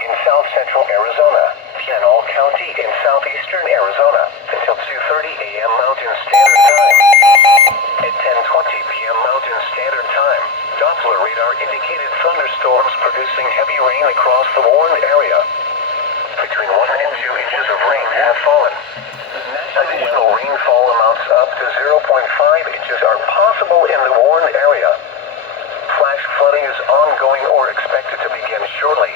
in south central Arizona, Pinal County in southeastern Arizona, until 2:30 a.m. Mountain Standard Time. At 10:20 p.m. Mountain Standard Time, Doppler radar indicated thunderstorms producing heavy rain across the warned area. Between 1 and 2 inches of rain have fallen. Additional rainfall amounts up to 0.5 inches are possible in the warned area. Flash flooding is ongoing or expected to begin shortly.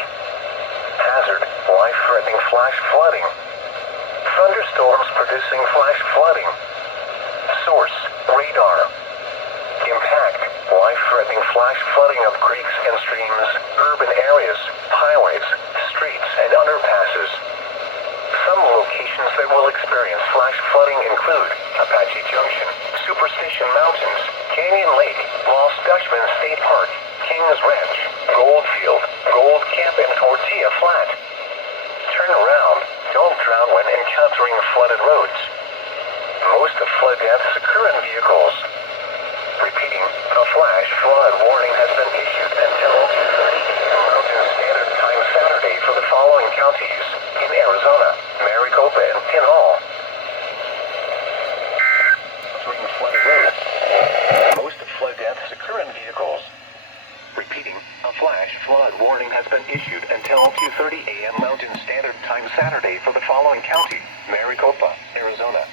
Hazard: life-threatening flash flooding. Thunderstorms producing flash flooding. Source: radar. Impact: life-threatening flash flooding of creeks and streams, urban areas, highways, streets, and underpasses. Some locations that will experience flash flooding include Apache Junction, Superstition Mountains, Canyon Lake, Lost Dutchman State Park, Kings Ranch, Goldfield, Gold Camp, and Tortilla Flat. Turn around. Don't drown when encountering flooded roads. Most of flood deaths occur in vehicles. Repeating, a flash flood warning has been issued until 2:30 a.m. Mountain Standard Time Saturday for the following counties in Arizona: Maricopa and Pinal. Flooded roads. Most of flood deaths occur in vehicles. Repeating, a flash flood warning has been issued until 2:30 a.m. Mountain Standard Time Saturday for the following county: Maricopa, Arizona,